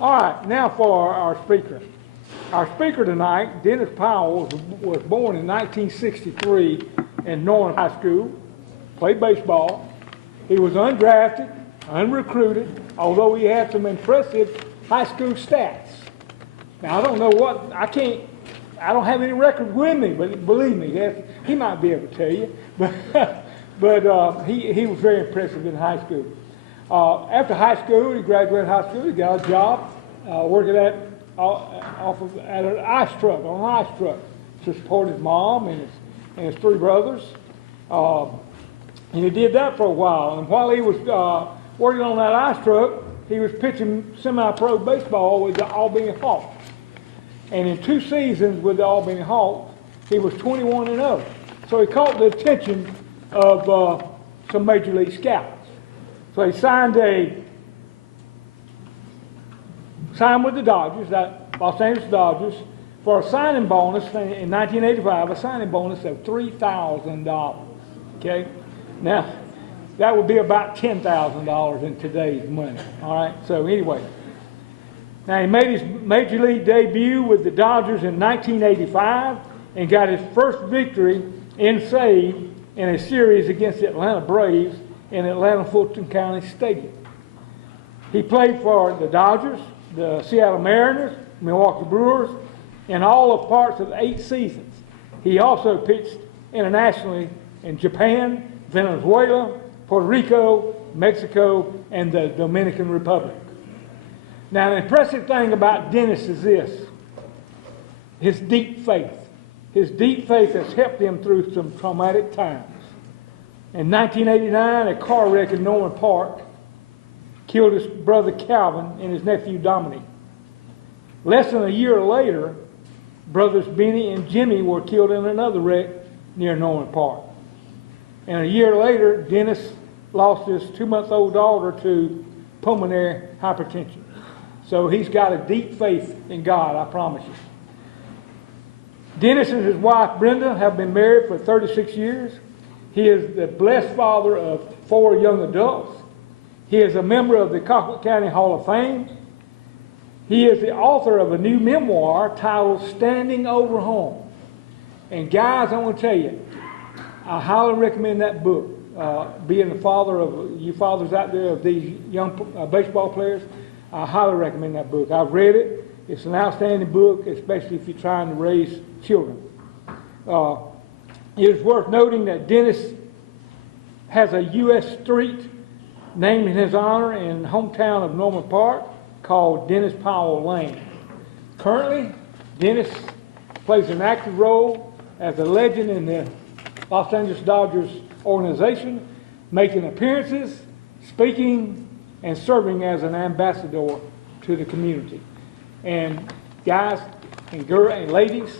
All right, now for our speaker. Our speaker tonight, Dennis Powell, was born in 1963 in Norman High School, played baseball. He was undrafted, unrecruited, although he had some impressive high school stats. Now, I don't know what, I don't have any record with me, but believe me, he might be able to tell you. But he was very impressive in high school. After high school, he graduated high school, he got a job working at an ice truck, on an ice truck, to support his mom and his three brothers. And he did that for a while. And while he was working on that ice truck, he was pitching semi-pro baseball with the Albany Hawks. And in 2 seasons with the Albany Hawks, he was 21-0. So he caught the attention of some major league scouts. So he signed with the Dodgers, that Los Angeles Dodgers, for a signing bonus in 1985, a signing bonus of $3,000. Okay, now that would be about $10,000 in today's money. All right. So anyway, now he made his major league debut with the Dodgers in 1985 and got his first victory in save in a series against the Atlanta Braves in Atlanta Fulton County Stadium. He played for the Dodgers, the Seattle Mariners, Milwaukee Brewers, in all of parts of 8 seasons. He also pitched internationally in Japan, Venezuela, Puerto Rico, Mexico, and the Dominican Republic. Now, the impressive thing about Dennis is this: his deep faith. His deep faith has helped him through some traumatic times. In 1989, a car wreck in Norman Park killed his brother Calvin and his nephew Dominic. Less than a year later, brothers Benny and Jimmy were killed in another wreck near Norman Park. And a year later, Dennis lost his 2-month-old daughter to pulmonary hypertension. So he's got a deep faith in God, I promise you. Dennis and his wife Brenda have been married for 36 years. He is the blessed father of 4 young adults. He is a member of the Colquitt County Hall of Fame. He is the author of a new memoir titled Standing Over Home. And guys, I want to tell you, I highly recommend that book. Being the father of you fathers out there of these young baseball players, I highly recommend that book. I've read it. It's an outstanding book, especially if you're trying to raise children. It is worth noting that Dennis has a U.S. street named in his honor in the hometown of Norman Park called Dennis Powell Lane. Currently, Dennis plays an active role as a legend in the Los Angeles Dodgers organization, making appearances, speaking, and serving as an ambassador to the community. And guys and girls and ladies,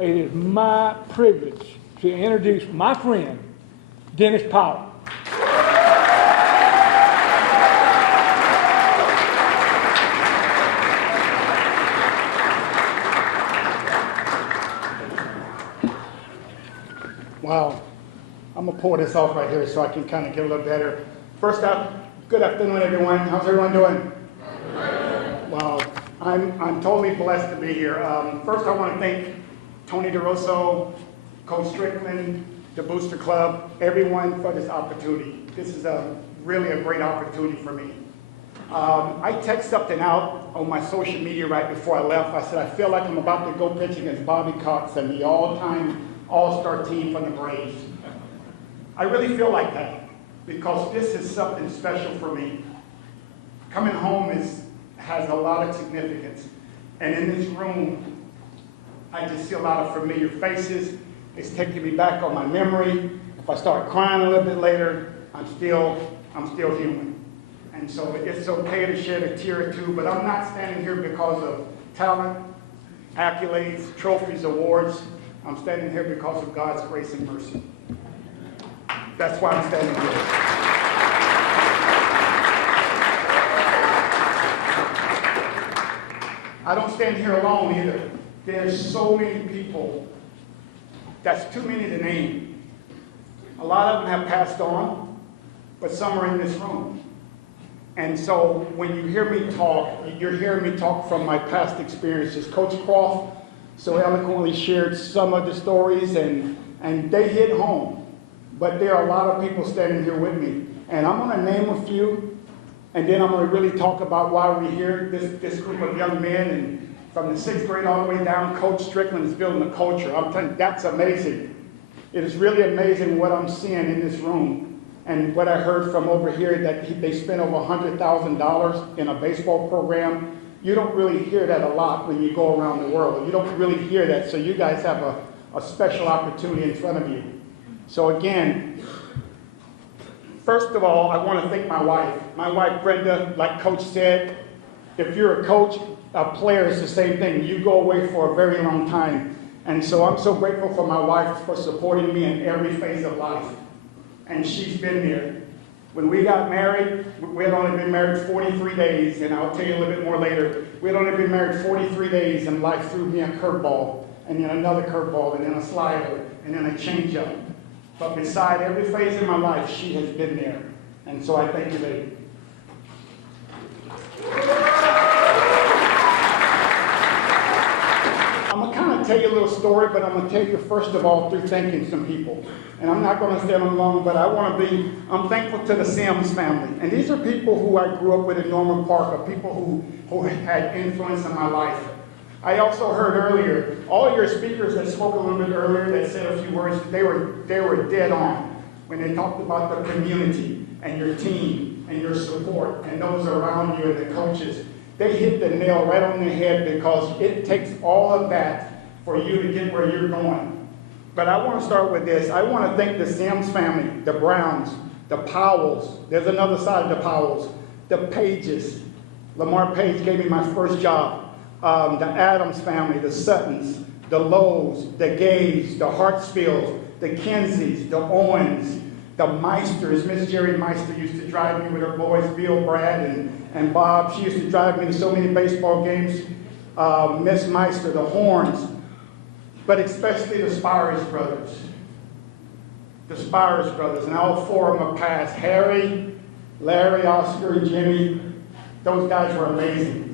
it is my privilege to introduce my friend, Dennis Powell. Wow. I'm going to pull this off right here so I can kind of get a little better. First up, good afternoon, everyone. How's everyone doing? Wow. I'm totally blessed to be here. First, I want to thank Tony DeRosso, Coach Strickland, the Booster Club, everyone for this opportunity. This is really a great opportunity for me. I texted something out on my social media right before I left. I said, I feel like I'm about to go pitch against Bobby Cox and the all-time all-star team from the Braves. I really feel like that because this is something special for me. Coming home has a lot of significance. And in this room, I just see a lot of familiar faces. It's taking me back on my memory. If I start crying a little bit later, I'm still human. And so it's okay to shed a tear or two, but I'm not standing here because of talent, accolades, trophies, awards. I'm standing here because of God's grace and mercy. That's why I'm standing here. I don't stand here alone either. There's so many people. That's too many to name. A lot of them have passed on, but some are in this room. And so when you hear me talk, you're hearing me talk from my past experiences. Coach Croft so eloquently shared some of the stories, and they hit home. But there are a lot of people standing here with me. And I'm going to name a few, and then I'm going to really talk about why we're here. This group of young men, and from the 6th grade all the way down, Coach Strickland is building a culture. I'm telling you, that's amazing. It is really amazing what I'm seeing in this room. And what I heard from over here, that they spent over $100,000 in a baseball program. You don't really hear that a lot when you go around the world. You don't really hear that, so you guys have a special opportunity in front of you. So again, first of all, I want to thank my wife. My wife, Brenda, like Coach said, if you're a coach, a player, it's the same thing. You go away for a very long time. And so I'm so grateful for my wife for supporting me in every phase of life. And she's been there. When we got married, we had only been married 43 days, and I'll tell you a little bit more later. We had only been married 43 days, and life threw me a curveball, and then another curveball, and then a slider, and then a changeup. But beside every phase in my life, she has been there. And so I thank you, lady. I'm going to kind of tell you a little story, but I'm going to tell you first of all through thanking some people. And I'm not going to stay on long, but I'm thankful to the Sims family. And these are people who I grew up with in Norman Park, or people who had influence in my life. I also heard earlier, all your speakers that spoke a little bit earlier that said a few words, they were dead on when they talked about the community and your team and your support and those around you and the coaches. They hit the nail right on the head, because it takes all of that for you to get where you're going. But I want to start with this. I want to thank the Sims family, the Browns, the Powells. There's another side of the Powells. The Pages. Lamar Page gave me my first job. The Adams family, the Suttons, the Lowe's, the Gays, the Hartsfields, the Kinseys, the Owens, the Meisters. Miss Jerry Meister used to drive me with her boys, Bill, Brad, and Bob. She used to drive me to so many baseball games. Miss Meister, the Horns, but especially the Spires brothers. The Spires brothers, and all four of them have passed. Harry, Larry, Oscar, and Jimmy. Those guys were amazing.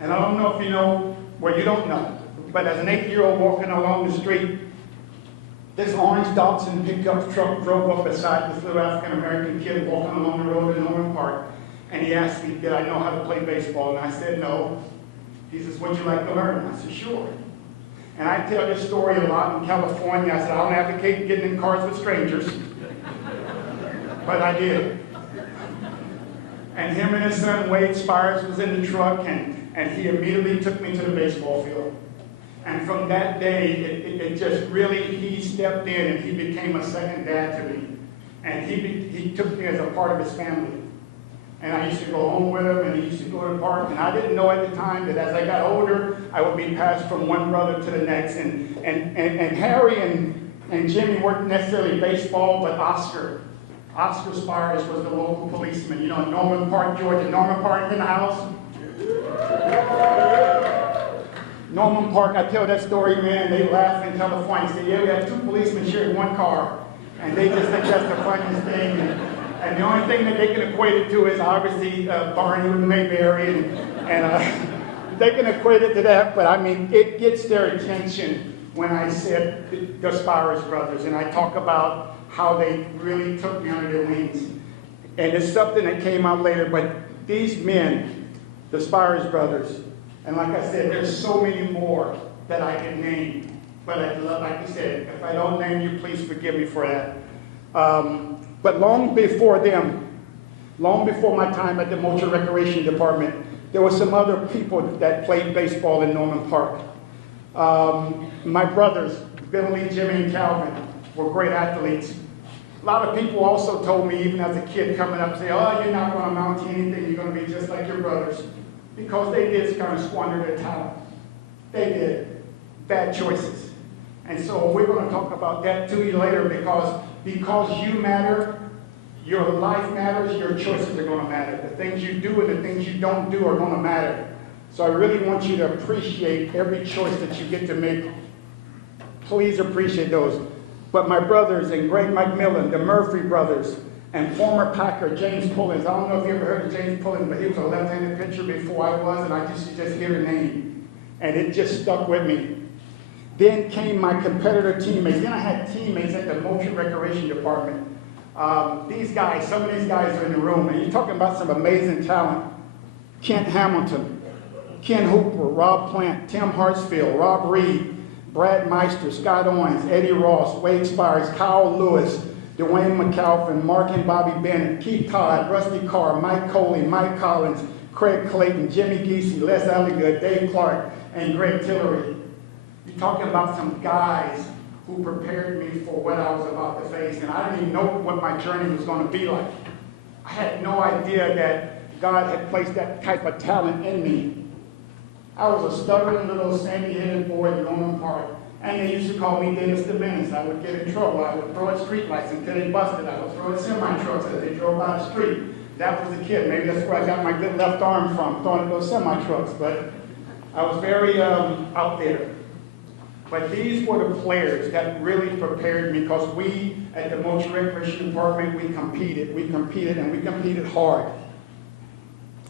And I don't know if you know, well, you don't know, but as an 8-year-old walking along the street, this orange Dobson pickup truck drove up beside this little African-American kid walking along the road in Norman Park. And he asked me, did I know how to play baseball? And I said, no. He says, would you like to learn? I said, sure. And I tell this story a lot in California. I said, I don't advocate getting in cars with strangers. But I did. And him and his son, Wade Spires, was in the truck, and he immediately took me to the baseball field. And from that day, it just really, he stepped in and he became a second dad to me. And he took me as a part of his family. And I used to go home with him, and he used to go to the park. And I didn't know at the time that as I got older, I would be passed from one brother to the next. And Harry and Jimmy weren't necessarily baseball, but Oscar Spires was the local policeman. You know, in Norman Park, Georgia. Norman Park in the house. Norman Park, I tell that story, man, they laugh in California. They say, yeah, we have 2 policemen sharing one car. And they just think that's the funniest thing. And the only thing that they can equate it to is obviously Barney with Mayberry. And they can equate it to that. But I mean, it gets their attention when I said the Spires brothers. And I talk about how they really took me under their wings. And it's something that came out later. But these men, the Spires brothers, and like I said, there's so many more that I can name. But like I said, if I don't name you, please forgive me for that. But long before them, long before my time at the Motor Recreation Department, there were some other people that played baseball in Norman Park. My brothers, Billy, Jimmy, and Calvin, were great athletes. A lot of people also told me, even as a kid coming up, say, oh, you're not going to amount to anything, you're going to be just like your brothers. Because they did kind of squander their talent. They did bad choices. And so we're going to talk about that to you later, because you matter, your life matters, your choices are going to matter. The things you do and the things you don't do are going to matter. So I really want you to appreciate every choice that you get to make. Please appreciate those. But my brothers and Greg McMillan, the Murphy brothers, and former Packer James Pullins. I don't know if you ever heard of James Pullins, but he was a left-handed pitcher before I was, and I just hear the name, and it just stuck with me. Then came my competitor teammates. Then I had teammates at the motion recreation department. These guys, some of these guys are in the room, and you're talking about some amazing talent. Kent Hamilton, Ken Hooper, Rob Plant, Tim Hartsfield, Rob Reed, Brad Meister, Scott Owens, Eddie Ross, Wade Spires, Kyle Lewis, Dwayne McAlpin, Mark and Bobby Bennett, Keith Todd, Rusty Carr, Mike Coley, Mike Collins, Craig Clayton, Jimmy Geesey, Les Alligood, Dave Clark, and Greg Tillery. You're talking about some guys who prepared me for what I was about to face, and I didn't even know what my journey was going to be like. I had no idea that God had placed that type of talent in me. I was a stuttering little sandy-headed boy in Norman Park, and they used to call me Dennis the Menace. I would get in trouble. I would throw at streetlights until they busted. I would throw at semi-trucks as they drove by the street. That was a kid. Maybe that's where I got my good left arm from, throwing at those semi-trucks. But I was very out there. But these were the players that really prepared me, because we at the Motion Recreation Department, we competed, and we competed hard.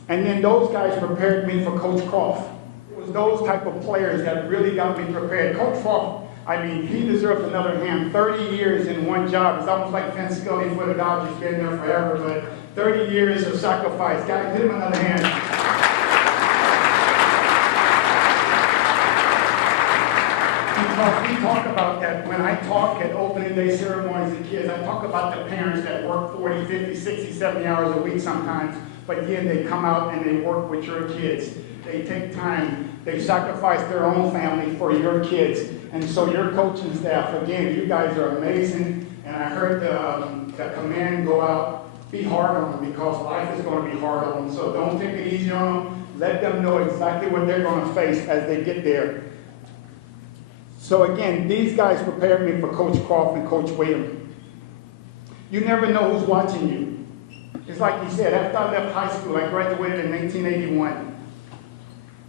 And then those guys prepared me for Coach Croft. It was those type of players that really got me prepared. Coach Croft, I mean, he deserves another hand. 30 years in one job. It's almost like Vince Scully for the Dodgers. He's been there forever, but 30 years of sacrifice. Guys, give him another hand. Because we talk about that when I talk at opening day ceremonies to kids. I talk about the parents that work 40, 50, 60, 70 hours a week sometimes, but yet they come out and they work with your kids. They take time. They sacrifice their own family for your kids. And so your coaching staff, again, you guys are amazing. And I heard the command go out, be hard on them, because life is going to be hard on them. So don't take it easy on them. Let them know exactly what they're going to face as they get there. So again, these guys prepared me for Coach Croft and Coach William. You never know who's watching you. It's like he said, after I left high school, I graduated in 1981.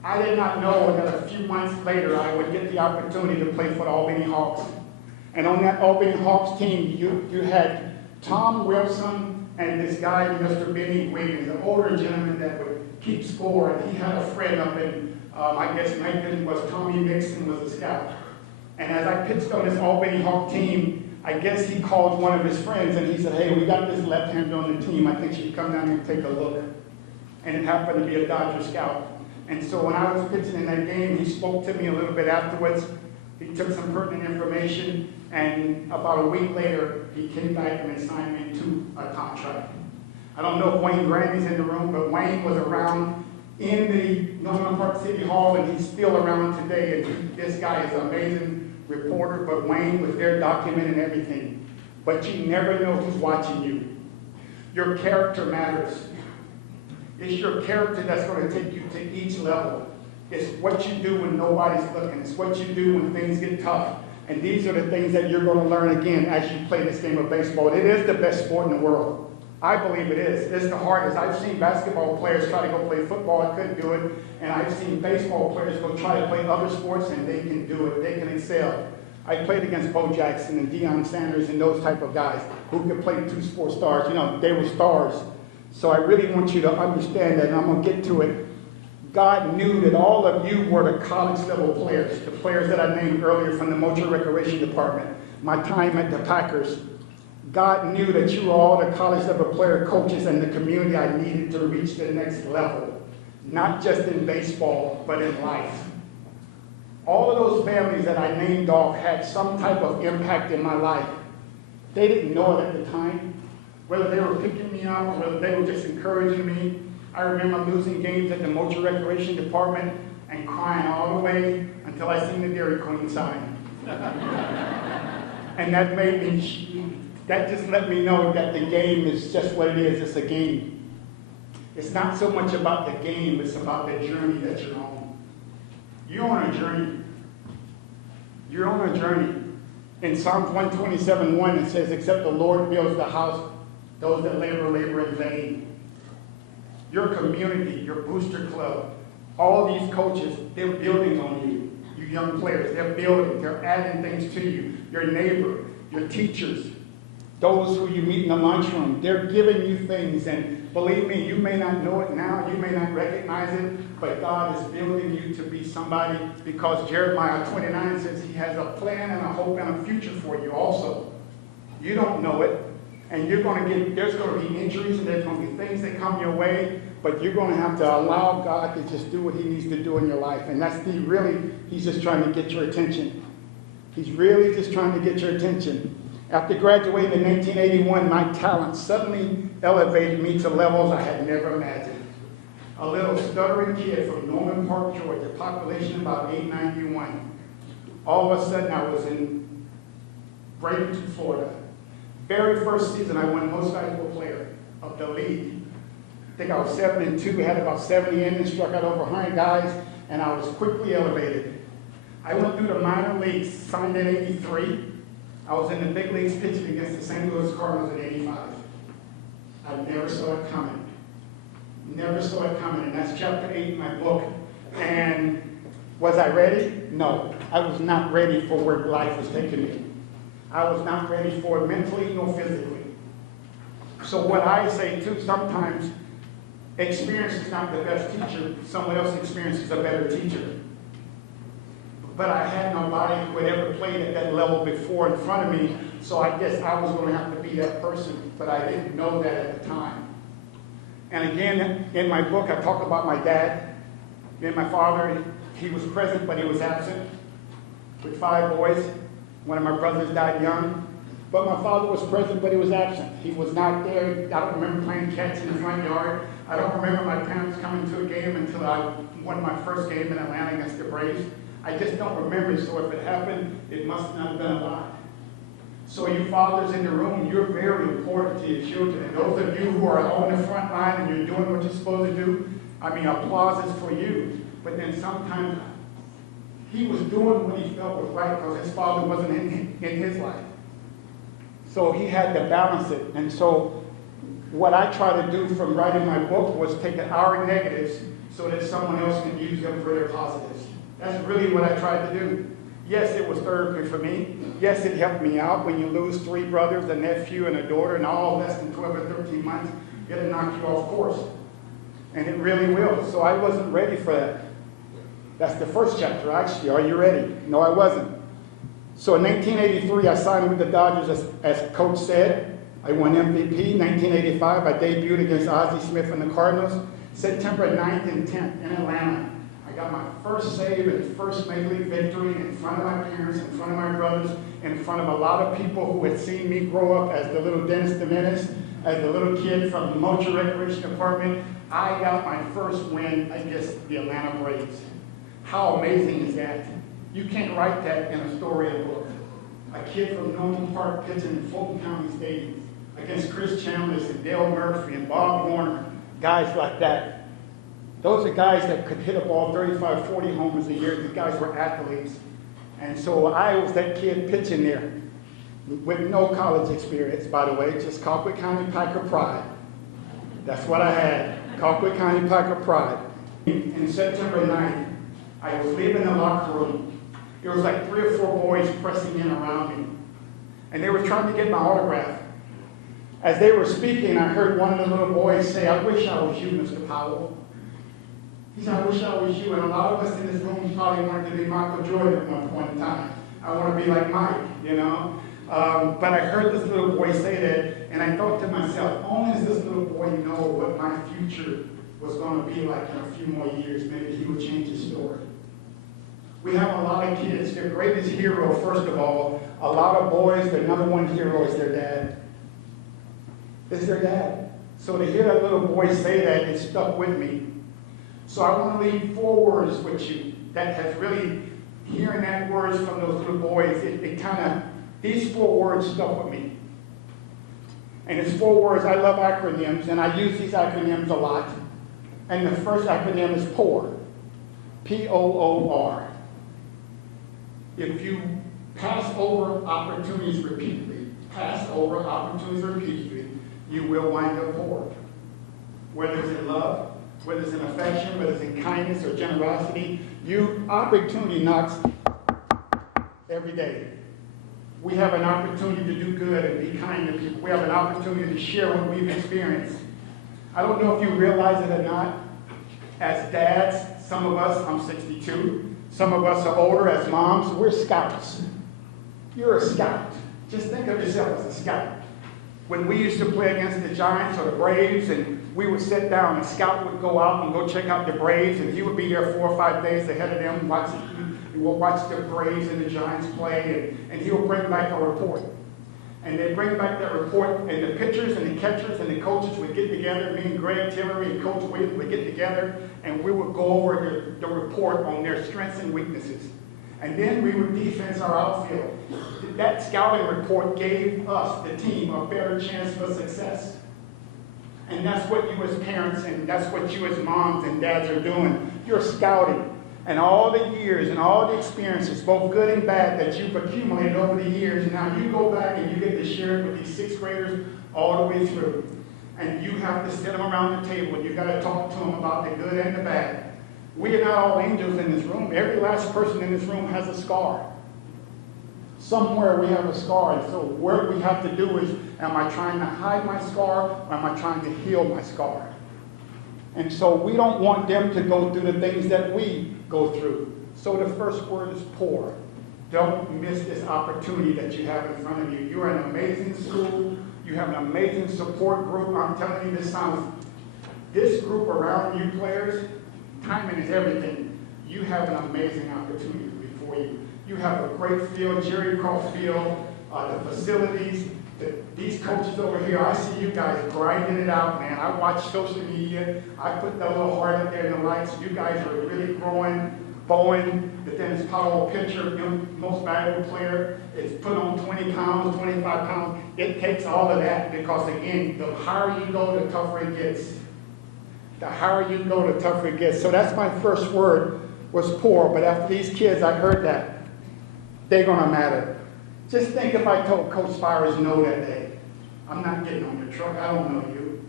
I did not know that a few months later I would get the opportunity to play for the Albany Hawks. And on that Albany Hawks team, you had Tom Wilson and this guy, Mr. Benny Wiggins, an older gentleman that would keep score. And he had a friend up in, I guess Macon was Tommy Nixon was a scout. And as I pitched on this Albany Hawk team, I guess he called one of his friends and he said, hey, we got this left-hander on the team. I think you should come down here and take a look. And it happened to be a Dodger scout. And so when I was pitching in that game, he spoke to me a little bit afterwards. He took some pertinent information, and about a week later, he came back and signed me to a contract. I don't know if Wayne Grandy's in the room, but Wayne was around in the Norman Park City Hall, and he's still around today. And this guy is an amazing reporter, but Wayne was there documenting everything. But you never know who's watching you. Your character matters. It's your character that's going to take you to each level. It's what you do when nobody's looking. It's what you do when things get tough. And these are the things that you're going to learn again as you play this game of baseball. It is the best sport in the world. I believe it is. It's the hardest. I've seen basketball players try to go play football. I couldn't do it. And I've seen baseball players go try to play other sports, and they can do it. They can excel. I played against Bo Jackson and Deion Sanders and those type of guys who could play 2 sport stars. You know, they were stars. So I really want you to understand that, and I'm going to get to it. God knew that all of you were the college level players, the players that I named earlier from the Motor Recreation Department, my time at the Packers. God knew that you were all the college level player coaches and the community I needed to reach the next level, not just in baseball, but in life. All of those families that I named off had some type of impact in my life. They didn't know it at the time, whether they were picking me up or whether they were just encouraging me. I remember losing games at the Motor Recreation Department and crying all the way until I seen the Dairy Queen sign. And that made me, that just let me know that the game is just what it is. It's a game. It's not so much about the game, it's about the journey that you're on. You're on a journey. You're on a journey. In Psalms 127:1, it says, except the Lord builds the house, those that labor in vain. Your community, your booster club, all these coaches, they're building on you. You young players, they're building, they're adding things to you. Your neighbor, your teachers, those who you meet in the lunchroom. They're giving you things, and believe me, you may not know it now, you may not recognize it, but God is building you to be somebody, because Jeremiah 29 says he has a plan and a hope and a future for you also. You don't know it, and there's going to be injuries, and there's going to be things that come your way, but you're going to have to allow God to just do what he needs to do in your life. And he's just trying to get your attention. He's really just trying to get your attention. After graduating in 1981, my talent suddenly elevated me to levels I had never imagined. A little stuttering kid from Norman Park, Georgia, population about 891. All of a sudden, I was in Bradenton, Florida. Very first season, I won most valuable player of the league. I think I was 7-2, had about 70 innings, struck out over 100 guys, and I was quickly elevated. I went through the minor leagues, signed in 83. I was in the big leagues pitching against the St. Louis Cardinals in 85. I never saw it coming. Never saw it coming, and that's chapter 8 in my book. And was I ready? No. I was not ready for where life was taking me. I was not ready for it mentally nor physically. So what I say too, sometimes experience is not the best teacher. Someone else's experience is a better teacher. But I had nobody who had ever played at that level before in front of me, so I guess I was going to have to be that person, but I didn't know that at the time. And again, in my book, I talk about my dad. And my father, he was present, but he was absent with 5 boys. One of my brothers died young. But my father was present, but he was absent. He was not there. I don't remember playing catch in the front yard. I don't remember my parents coming to a game until I won my first game in Atlanta against the Braves. I just don't remember, so if it happened, it must not have been a lot. So you fathers in the room, you're very important to your children. And those of you who are on the front line and you're doing what you're supposed to do, I mean, applause is for you. But then sometimes he was doing what he felt was right because his father wasn't in his life. So he had to balance it. And so what I try to do from writing my book was take our negatives so that someone else can use them for their positives. That's really what I tried to do. Yes, it was therapy for me. Yes, it helped me out. When you lose 3 brothers, a nephew, and a daughter, and all less than 12 or 13 months, it'll knock you off course. And it really will. So I wasn't ready for that. That's the first chapter, actually. Are you ready? No, I wasn't. So in 1983, I signed with the Dodgers, as Coach said. I won MVP. 1985, I debuted against Ozzie Smith and the Cardinals. September 9th and 10th in Atlanta. I got my first save and first Major League victory in front of my parents, in front of my brothers, in front of a lot of people who had seen me grow up as the little Dennis the Menace, as the little kid from the Motor Recreation Department. I got my first win against the Atlanta Braves. How amazing is that? You can't write that in a story book. A kid from Norman Park pitching in Fulton County Stadium against Chris Chandler and Dale Murphy and Bob Warner, guys like that. Those are guys that could hit a ball 35, 40 homers a year. These guys were athletes. And so I was that kid pitching there with no college experience, by the way, just Colquitt County Packer pride. That's what I had, Colquitt County Packer pride. In September 9th, I was leaving the locker room. There was like 3 or 4 boys pressing in around me. And they were trying to get my autograph. As they were speaking, I heard one of the little boys say, "I wish I was you, Mr. Powell." He said, "I wish I was you." And a lot of us in this room probably wanted to be Michael Jordan at one point in time. I want to be like Mike, you know. But I heard this little boy say that, and I thought to myself, only does this little boy know what my future was going to be like in a few more years, maybe he would change his story. We have a lot of kids. Their greatest hero, first of all, a lot of boys, their number one hero is their dad. It's their dad. So to hear that little boy say that, it stuck with me. So I want to leave 4 words with you that has really, hearing that words from those little boys, these 4 words stuck with me. And it's 4 words. I love acronyms, and I use these acronyms a lot. And the first acronym is POOR. P-O-O-R. If you pass over opportunities repeatedly, you will wind up poor. Whether it's in love, whether it's in affection, whether it's in kindness or generosity, opportunity knocks every day. We have an opportunity to do good and be kind to people. We have an opportunity to share what we've experienced. I don't know if you realize it or not, as dads, some of us, I'm 62, some of us are older as moms, we're scouts. You're a scout. Just think of yourself as a scout. When we used to play against the Giants or the Braves, and we would sit down, and Scout would go out and go check out the Braves, and he would be there 4 or 5 days ahead of them, we'll watch the Braves and the Giants play, and he would bring back a report. And they'd bring back that report, and the pitchers and the catchers and the coaches would get together. Me and Greg Tillery and Coach Williams would get together, and we would go over the report on their strengths and weaknesses. And then we would defense our outfield. That scouting report gave us, the team, a better chance for success. And that's what you as parents and that's what you as moms and dads are doing. You're scouting. And all the years and all the experiences, both good and bad, that you've accumulated over the years, now you go back and you get to share it with these 6th graders all the way through. And you have to sit them around the table and you've got to talk to them about the good and the bad. We are not all angels in this room. Every last person in this room has a scar. Somewhere we have a scar, and so what we have to do is, am I trying to hide my scar, or am I trying to heal my scar? And so we don't want them to go through the things that we go through. So the first word is poor. Don't miss this opportunity that you have in front of you. You're an amazing school. You have an amazing support group. I'm telling you, this group around you players, timing is everything. You have an amazing opportunity before you. You have a great field, Jerry Cross Field, the facilities, these coaches over here. I see you guys grinding it out, man. I watch social media. I put that little heart up there in the lights. You guys are really growing. Bowen, the Dennis Powell pitcher, most valuable player, is put on 20 pounds, 25 pounds. It takes all of that because, again, the higher you go, the tougher it gets. The higher you go, the tougher it gets. So that's my first word, was poor. But after these kids, I heard that. They're going to matter. Just think if I told Coach Spires no that day. I'm not getting on your truck. I don't know you.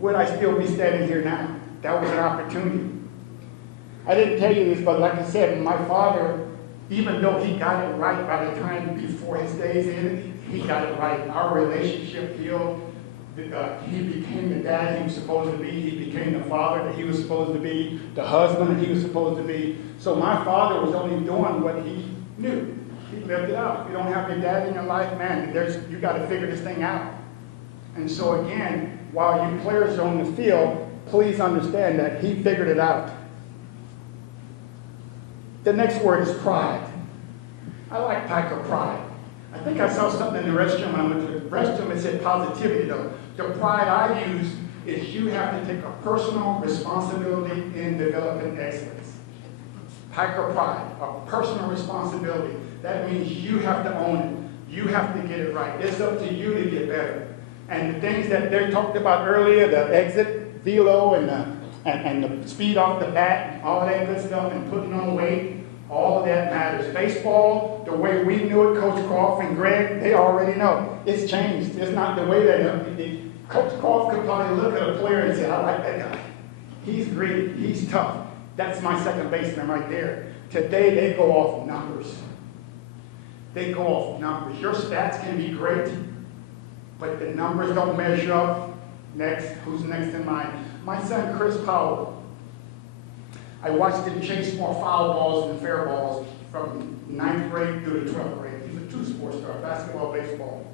Would I still be standing here now? That was an opportunity. I didn't tell you this, but like I said, my father, even though he got it right by the time before his days ended, he got it right. Our relationship healed. He became the dad he was supposed to be. He became the father that he was supposed to be, the husband that he was supposed to be. So my father was only doing what he knew. He lived it out. If you don't have your dad in your life, man, you got to figure this thing out. And so again, while you players are on the field, please understand that he figured it out. The next word is pride. I like Packer pride. I think I saw something in the restroom. When I went to the restroom, it said positivity, though. The pride I use is you have to take a personal responsibility in developing excellence. Packer pride, a personal responsibility. That means you have to own it. You have to get it right. It's up to you to get better. And the things that they talked about earlier, the exit, velo, and the speed off the bat, all that good stuff, and putting on weight, all of that matters. Baseball, the way we knew it, Coach Croft and Greg, they already know. It's changed. It's not the way that Coach Croft could probably look at a player and say, I like that guy. He's greedy. He's tough. That's my second baseman right there. Today, they go off numbers. They go off numbers. Your stats can be great, but the numbers don't measure up. Next, who's next in line? My son, Chris Powell. I watched him chase more foul balls than fair balls from 9th grade through to 12th grade. He's a two-sport star, basketball, baseball.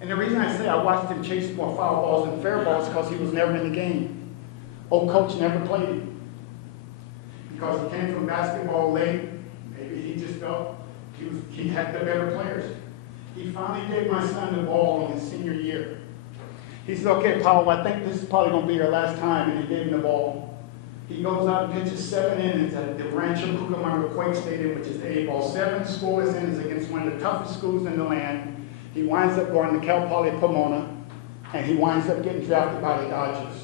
And the reason I say I watched him chase more foul balls than fair balls is because he was never in the game. Old coach never played him. Because he came from basketball late, maybe he just felt he had the better players. He finally gave my son the ball in his senior year. He said, okay, Powell, I think this is probably going to be your last time, and he gave him the ball. He goes out and pitches 7 innings at the Rancho Cucamonga Quake Stadium, which is the A-ball. 7 scoreless innings against one of the toughest schools in the land. He winds up going to Cal Poly Pomona, and he winds up getting drafted by the Dodgers.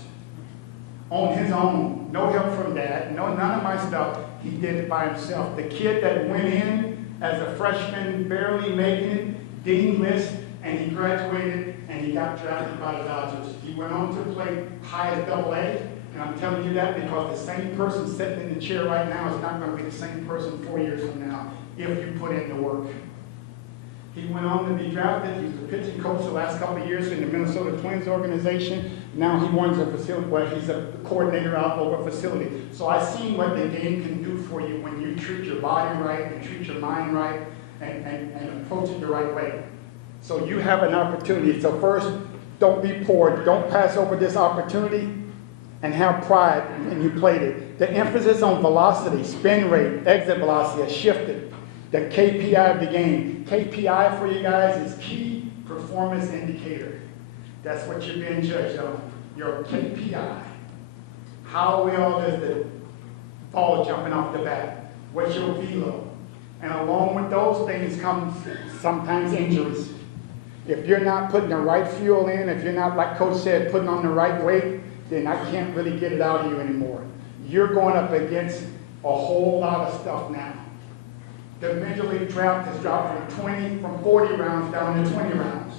On his own, no help from dad, none of my stuff. He did it by himself. The kid that went in as a freshman, barely making it, didn't miss, and he graduated, and he got drafted by the Dodgers. He went on to play high as AA, And I'm telling you that because the same person sitting in the chair right now is not going to be the same person 4 years from now if you put in the work. He went on to be drafted. He was a pitching coach the last couple of years in the Minnesota Twins organization. Now he runs a facility, well, he's a coordinator out over a facility. So I've seen what the game can do for you when you treat your body right and treat your mind right and approach it the right way. So you have an opportunity. So first, don't be poor. Don't pass over this opportunity and have pride when you played it. The emphasis on velocity, spin rate, exit velocity has shifted. The KPI of the game. KPI for you guys is key performance indicator. That's what you're being judged on. Your KPI. How well is the ball jumping off the bat? What's your velo? And along with those things come sometimes injuries. If you're not putting the right fuel in, if you're not, like Coach said, putting on the right weight, then I can't really get it out of you anymore. You're going up against a whole lot of stuff now. The Major League draft has dropped from 40 rounds down to 20 rounds.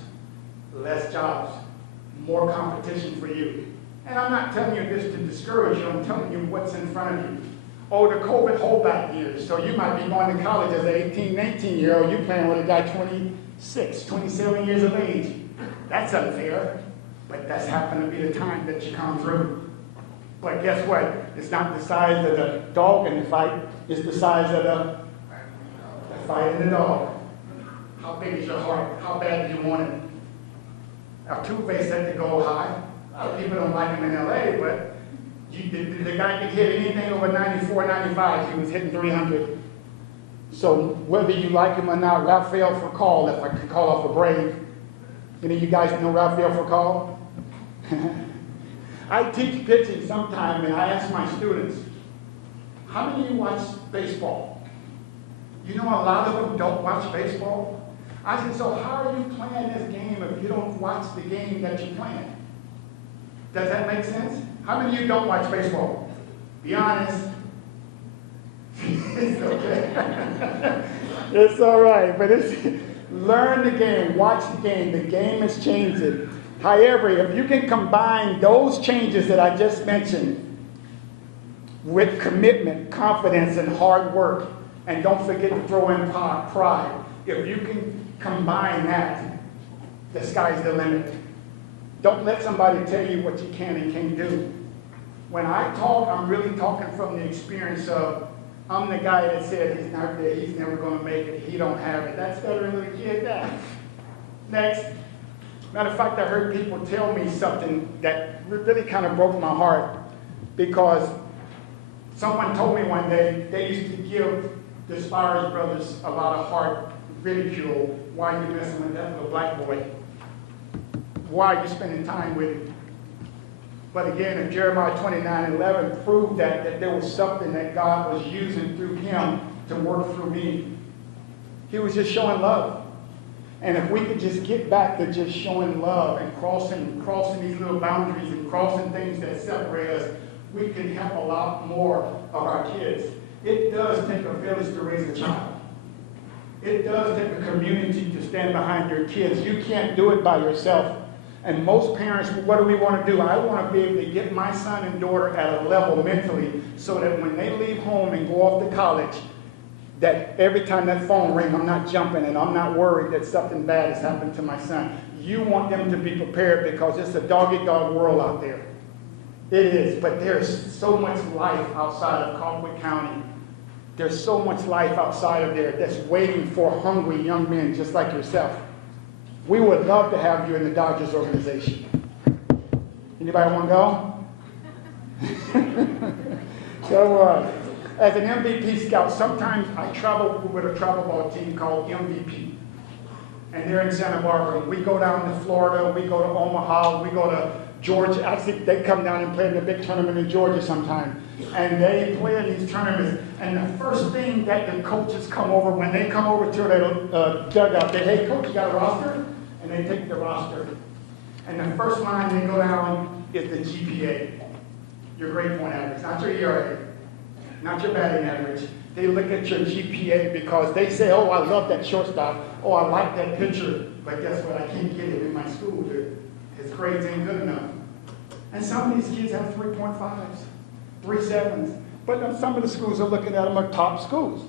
Less jobs, more competition for you. And I'm not telling you this to discourage you, I'm telling you what's in front of you. Oh, the COVID holdback years. So you might be going to college as an 18, 19-year-old, you're playing with a guy 26, 27 years of age. That's unfair, but that's happened to be the time that you come through. But guess what? It's not the size of the dog in the fight, it's the size of the fight in the dog. How big is your heart? How bad do you want it? Altuve set the goal high. A lot of people don't like him in LA, but the guy could hit anything over 94, 95. He was hitting 300. So whether you like him or not, Rafael Furcal, if I could call off a Brave. Any of you guys know Rafael Furcal? I teach pitching sometime, and I ask my students, how many of you watch baseball? You know a lot of them don't watch baseball? I said, so how are you playing this game if you don't watch the game that you're playing? Does that make sense? How many of you don't watch baseball? Be honest. It's okay. It's all right, but learn the game, watch the game. The game is changing. However, if you can combine those changes that I just mentioned with commitment, confidence, and hard work, and don't forget to throw in pride. If you can combine that, the sky's the limit. Don't let somebody tell you what you can and can't do. When I talk, I'm really talking from the experience of, I'm the guy that said he's not there, he's never going to make it, he don't have it. That's better than the kid that. Next. Matter of fact, I heard people tell me something that really kind of broke my heart, because someone told me one day they used to give the Spires brothers a lot of hard ridicule. Why are you messing with that little black boy? Why are you spending time with him? But again, if Jeremiah 29:11 proved that there was something that God was using through him to work through me. He was just showing love. And if we could just get back to just showing love and crossing these little boundaries and crossing things that separate us, we can help a lot more of our kids. It does take a village to raise a child. It does take a community to stand behind your kids. You can't do it by yourself. And most parents, what do we want to do? I want to be able to get my son and daughter at a level mentally so that when they leave home and go off to college, that every time that phone rings, I'm not jumping and I'm not worried that something bad has happened to my son. You want them to be prepared because it's a dog-eat-dog world out there. It is, but there's so much life outside of Colquitt County. There's so much life outside of there that's waiting for hungry young men just like yourself. We would love to have you in the Dodgers organization. Anybody want to go? So, as an MVP scout, sometimes I travel with a travel ball team called MVP. And they're in Santa Barbara. We go down to Florida, we go to Omaha, we go to Georgia. Actually, they come down and play in the big tournament in Georgia sometime. And they play in these tournaments. And the first thing that the coaches come over, when they come over to their dugout, they say, hey, coach, you got a roster? And they take the roster. And the first line they go down is the GPA, your grade point average, not your ERA, not your batting average. They look at your GPA because they say, oh, I love that shortstop. Oh, I like that pitcher. But guess what? I can't get him in my school. His grades ain't good enough. And some of these kids have 3.5s, 3.7s. But some of the schools are looking at them as top schools.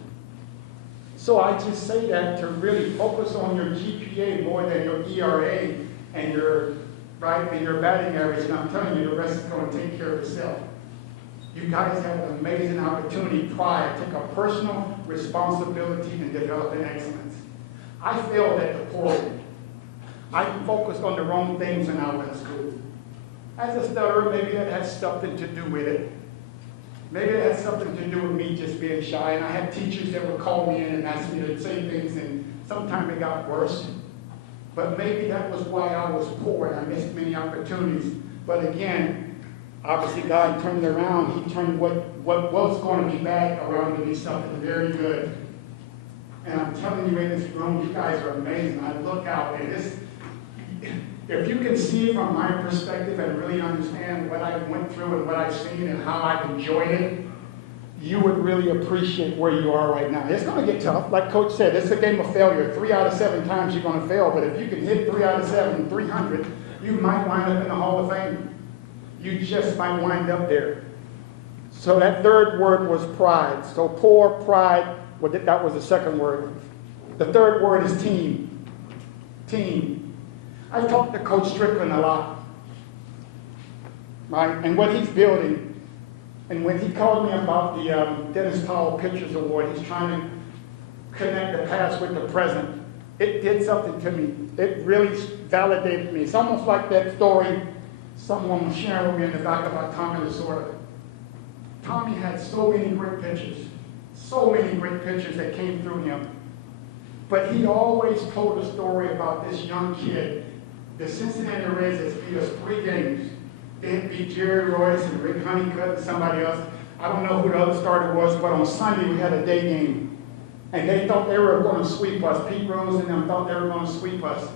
So I just say that to really focus on your GPA more than your ERA and your batting average. And I'm telling you, the rest is going to take care of itself. You guys have an amazing opportunity. Pride, take a personal responsibility in developing excellence. I failed at the poor end. I focused on the wrong things when I was in school. As a stutterer, maybe that had something to do with it. Maybe it had something to do with me just being shy, and I had teachers that would call me in and ask me to say things, and sometimes it got worse. But maybe that was why I was poor and I missed many opportunities. But again, obviously God turned it around. He turned what was going to be bad around to be something very good. And I'm telling you, in this room, you guys are amazing. I look out, and this, if you can see it from my perspective and really understand what I went through and what I've seen and how I've enjoyed it, you would really appreciate where you are right now. It's going to get tough. Like Coach said, it's a game of failure. 3 out of 7 times you're going to fail, but if you can hit 3 out of 7, 300, you might wind up in the Hall of Fame. You just might wind up there. So that third word was pride. So poor, pride, well, that was the second word. The third word is team. Team. I've talked to Coach Strickland a lot, right? And what he's building. And when he called me about the Dennis Powell Pitchers Award, he's trying to connect the past with the present. It did something to me. It really validated me. It's almost like that story someone was sharing with me in the back about Tommy Lasorda. Tommy had so many great pitchers that came through him. But he always told a story about this young kid. The Cincinnati Reds had beat us 3 games. They had beat Jerry Royce and Rick Honeycutt and somebody else. I don't know who the other starter was, but on Sunday we had a day game. And they thought they were going to sweep us. Pete Rose and them thought they were going to sweep us.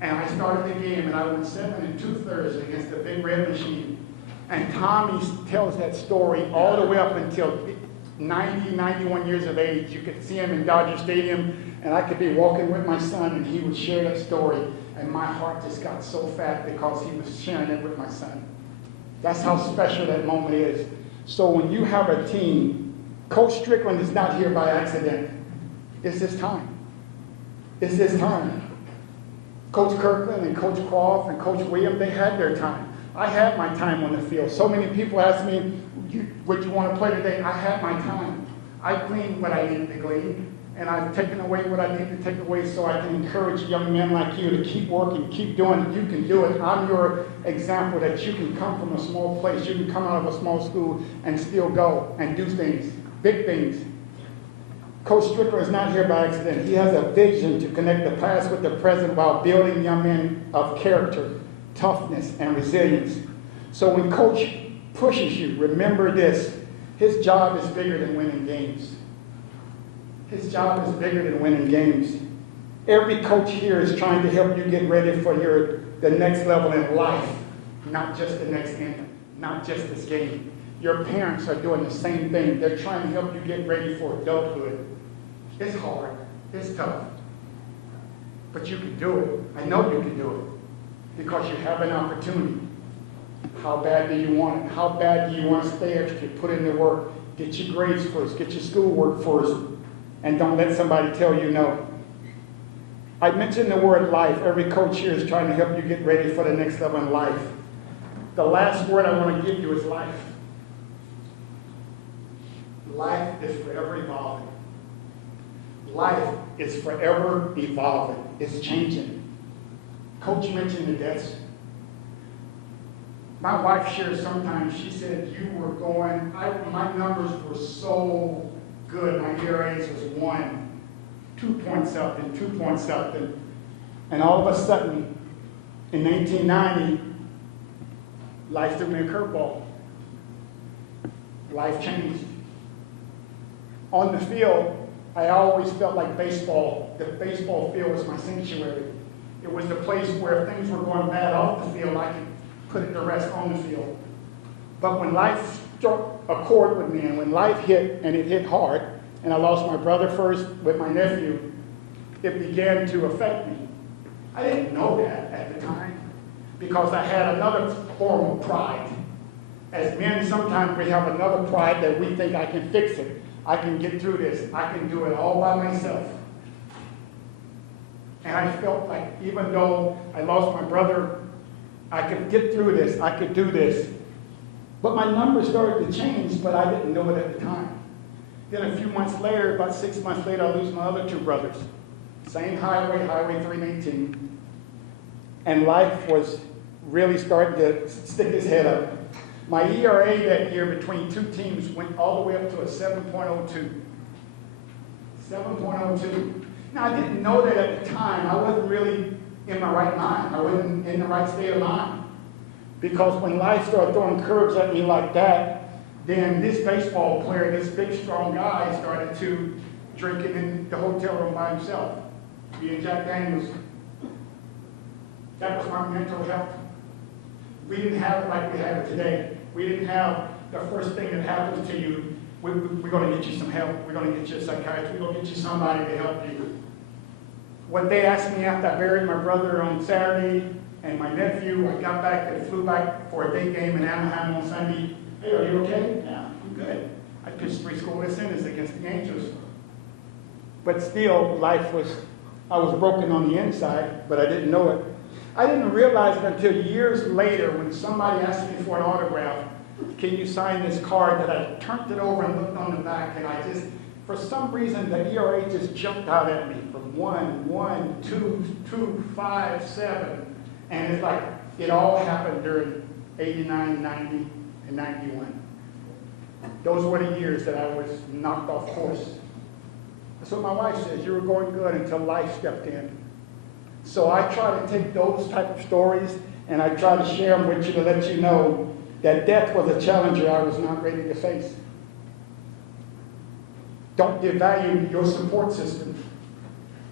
And I started the game, and I went 7 2/3 against the Big Red Machine. And Tommy tells that story all the way up until 90, 91 years of age. You could see him in Dodger Stadium, and I could be walking with my son, and he would share that story. And my heart just got so fat because he was sharing it with my son. That's how special that moment is. So when you have a team, Coach Strickland is not here by accident. It's his time. It's his time. Coach Kirkland and Coach Croft and Coach Williams, they had their time. I had my time on the field. So many people ask me, would you want to play today? I had my time. I gleaned what I needed to glean, and I've taken away what I need to take away so I can encourage young men like you to keep working, keep doing it. You can do it. I'm your example that you can come from a small place. You can come out of a small school and still go and do things, big things. Coach Strickland is not here by accident. He has a vision to connect the past with the present while building young men of character, toughness, and resilience. So when Coach pushes you, remember this. His job is bigger than winning games. His job is bigger than winning games. Every coach here is trying to help you get ready for the next level in life, not just the next inning, not just this game. Your parents are doing the same thing. They're trying to help you get ready for adulthood. It's hard. It's tough. But you can do it. I know you can do it because you have an opportunity. How bad do you want it? How bad do you want to stay extra? Put in the work. Get your grades first. Get your schoolwork first. And don't let somebody tell you no. I mentioned the word life. Every coach here is trying to help you get ready for the next level in life. The last word I want to give you is life. Life is forever evolving. Life is forever evolving. It's changing. Coach mentioned the deaths. My wife shares sometimes, she said, you were going, my numbers were so good. My ERAs was 1, 2 point something, 2 point something. And all of a sudden, in 1990, life threw me a curveball. Life changed. On the field, I always felt like baseball. The baseball field was my sanctuary. It was the place where if things were going bad off the field, I could put it to rest on the field. But when life struck a chord with me, and when life hit, and it hit hard, and I lost my brother first with my nephew, it began to affect me. I didn't know that at the time. because I had another form of pride. As men, sometimes we have another pride that we think I can fix it. I can get through this. I can do it all by myself. And I felt like even though I lost my brother, I could get through this. I could do this. But my numbers started to change, but I didn't know it at the time. Then a few months later, about 6 months later, I lose my other two brothers. Same highway, Highway 319. And life was really starting to stick its head up. My ERA that year between two teams went all the way up to a 7.02. 7.02. Now, I didn't know that at the time. I wasn't really in my right mind. I wasn't in the right state of mind. Because when life started throwing curves at me like that, then this baseball player, this big, strong guy, started to drinking in the hotel room by himself. Me and Jack Daniels. That was my mental health. We didn't have it like we have it today. We didn't have the first thing that happens to you, we're going to get you some help. We're going to get you a psychiatrist. We're going to get you somebody to help you. What they asked me after I buried my brother on Saturday and my nephew, I got back and flew back for a day game in Anaheim on Sunday. Hey, are you okay? Yeah, I'm good. I pitched 3 scoreless innings against the Angels. But still, I was broken on the inside, but I didn't know it. I didn't realize it until years later when somebody asked me for an autograph. Can you sign this card? That I turned it over and looked on the back, and I just, for some reason, the ERA just jumped out at me from 1, 1, 2, 2, 5, 7. And it's like it all happened during 89, 90, and 91. Those were the years that I was knocked off course. That's what my wife says. You were going good until life stepped in. So I try to take those type of stories and I try to share them with you to let you know that death was a challenger I was not ready to face. Don't devalue your support system.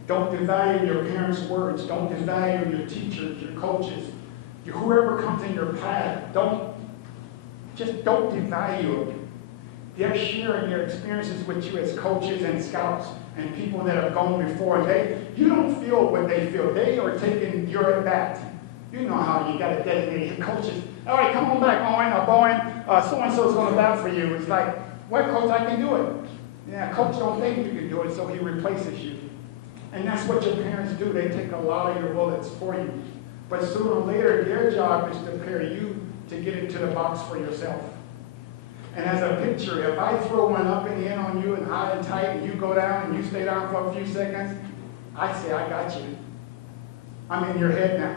Don't devalue your parents' words. Don't devalue your teachers, your coaches, whoever comes in your path. Don't devalue them. They're sharing their experiences with you as coaches and scouts and people that have gone before. You don't feel what they feel. They are taking your at bat. You know how you got to dedicate coaches. All right, come on back, Bowen. So-and-so is going to bat for you. It's like, well, coach, I can do it. Yeah, coach don't think you can do it, so he replaces you. And that's what your parents do. They take a lot of your bullets for you. But sooner or later, their job is to prepare you to get into the box for yourself. And as a pitcher, if I throw one up in the end on you and high and tight, and you go down and you stay down for a few seconds, I say, I got you. I'm in your head now.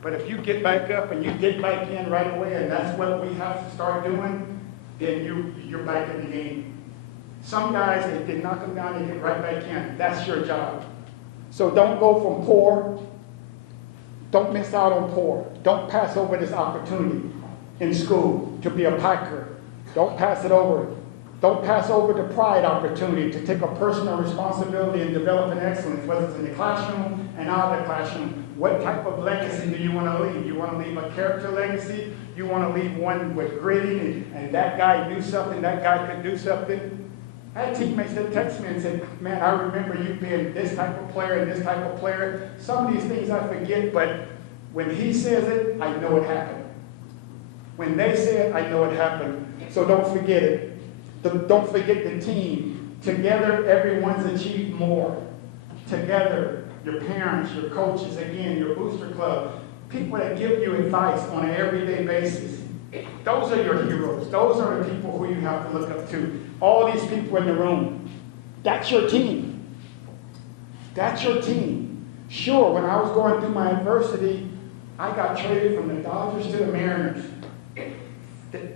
But if you get back up and you dig back in right away, and that's what we have to start doing, then you're back in the game. Some guys, if they knock them down, they get right back in. That's your job. So don't go from poor. Don't miss out on poor. Don't pass over this opportunity in school to be a Packer. Don't pass it over. Don't pass over the pride opportunity to take a personal responsibility and develop an excellence, whether it's in the classroom and out of the classroom. What type of legacy do you want to leave? You want to leave a character legacy? You want to leave one with gritty and that guy knew something, that guy could do something? I had teammates that text me and said, man, I remember you being this type of player and this type of player. Some of these things I forget, but when he says it, I know it happened. When they say it, I know it happened. So don't forget it. Don't forget the team. Together, everyone's achieved more. Together, your parents, your coaches, again, your booster club, people that give you advice on an everyday basis. Those are your heroes. Those are the people who you have to look up to. All these people in the room, that's your team. That's your team. Sure, when I was going through my adversity, I got traded from the Dodgers to the Mariners.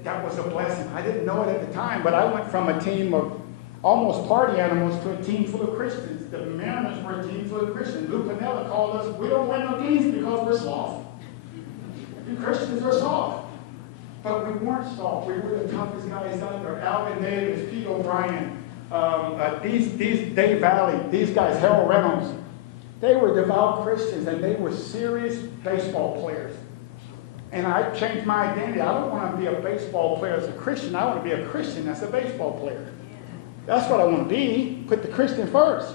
That was a blessing. I didn't know it at the time, but I went from a team of almost party animals to a team full of Christians. The Mariners were a team full of Christians. Lou Piniella called us, we don't win no games because we're soft. You Christians are soft. But we weren't soft. We were the toughest guys out there. Alvin Davis, Pete O'Brien, these Dave Valley, these guys, Harold Reynolds. They were devout Christians, and they were serious baseball players. And I changed my identity. I don't want to be a baseball player as a Christian. I want to be a Christian as a baseball player. That's what I want to be. Put the Christian first.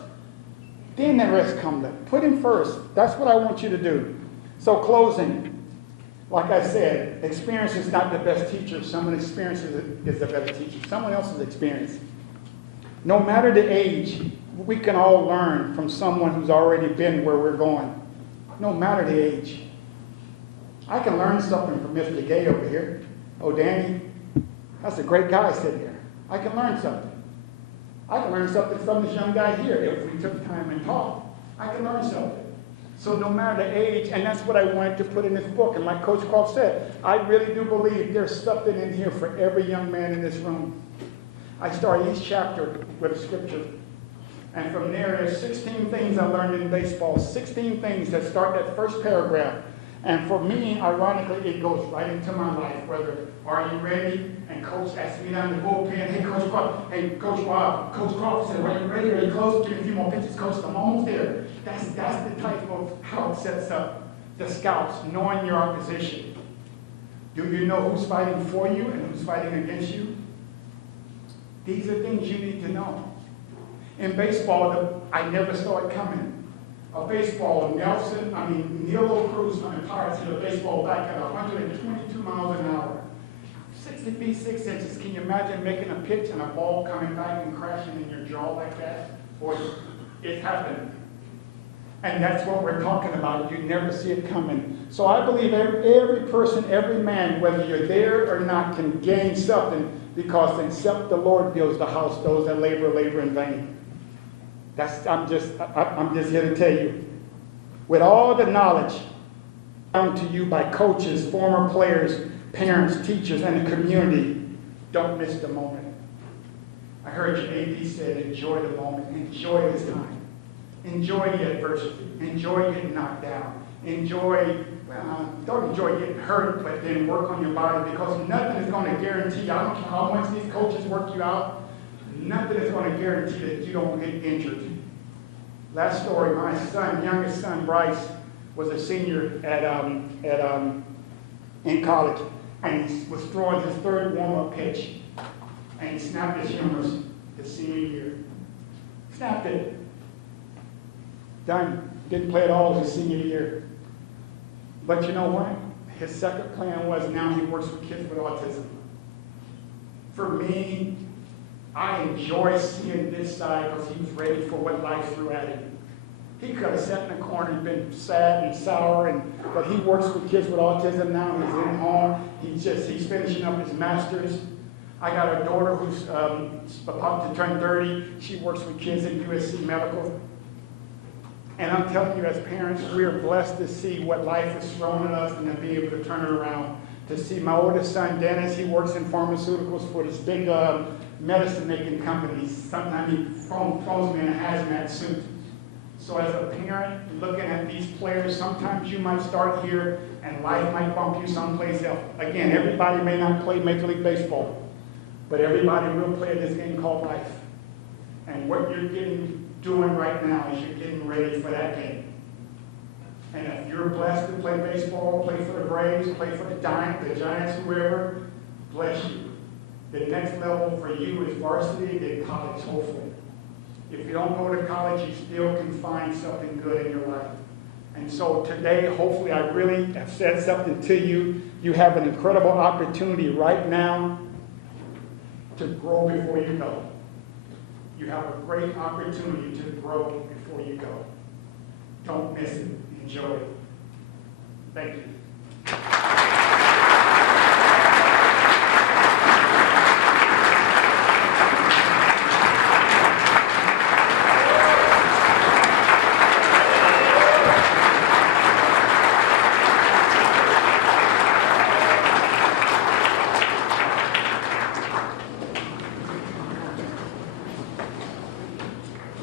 Then the rest come. Put him first. That's what I want you to do. So closing. Like I said, experience is not the best teacher. Someone's experience is the better teacher. Someone else's experience. No matter the age, we can all learn from someone who's already been where we're going. No matter the age. I can learn something from Mr. Gay over here. Oh, Danny, that's a great guy sitting here. I can learn something. I can learn something from this young guy here. If we took time and talked, I can learn something. So no matter the age, and that's what I wanted to put in this book. And like Coach Croft said, I really do believe there's something in here for every young man in this room. I start each chapter with scripture. And from there, there's 16 things I learned in baseball, 16 things that start that first paragraph. And for me, ironically, it goes right into my life, whether, are you ready? And Coach asked me down in the bullpen, hey, Coach Croft, Coach Croft said, are you ready? Are you close? Give me a few more pitches, Coach. I'm almost there. That's the type of how it sets up the scouts, knowing your opposition. Do you know who's fighting for you and who's fighting against you? These are things you need to know. In baseball, I never saw it coming. Neil Cruz on the Pirates hit a baseball back at 122 miles an hour. 60 feet 6 inches. Can you imagine making a pitch and a ball coming back and crashing in your jaw like that? Boy, it happened. And that's what we're talking about. You never see it coming. So I believe every person, every man, whether you're there or not, can gain something, because except the Lord builds the house, those that labor in vain. I'm just here to tell you, with all the knowledge down to you by coaches, former players, parents, teachers, and the community, don't miss the moment. I heard your AD said, enjoy the moment, enjoy this time. Enjoy the adversity. Enjoy getting knocked down. Don't enjoy getting hurt, but then work on your body, because nothing is going to guarantee, I don't care how much these coaches work you out, nothing is going to guarantee that you don't get injured. Last story, my youngest son, Bryce, was a senior in college, and he was throwing his third warm-up pitch, and he snapped his humerus his senior year. Snapped it. Done. Didn't play at all his senior year. But you know what? His second plan was, now he works with kids with autism. For me, I enjoy seeing this side, because he was ready for what life threw at him. He could have sat in the corner and been sad and sour, but he works with kids with autism now. He's in home. He's finishing up his master's. I got a daughter who's about to turn 30. She works with kids at USC Medical. And I'm telling you, as parents, we are blessed to see what life has thrown at us and to be able to turn it around. To see my oldest son, Dennis, he works in pharmaceuticals for this big medicine-making company. Sometimes he throws me in a hazmat suit. So as a parent, looking at these players, sometimes you might start here and life might bump you someplace else. Again, everybody may not play Major League Baseball, but everybody will play this game called life. And what you're doing right now is you're getting ready for that game. And if you're blessed to play baseball, play for the Braves, play for the Giants, whoever, bless you. The next level for you is varsity, then college, hopefully. If you don't go to college, you still can find something good in your life. And so today, hopefully, I really have said something to you. You have an incredible opportunity right now to grow before you go. You have a great opportunity to grow before you go. Don't miss it. Enjoy it. Thank you.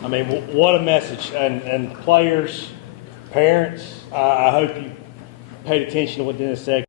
I mean, what a message. And players, parents, I hope you paid attention to what Dennis said.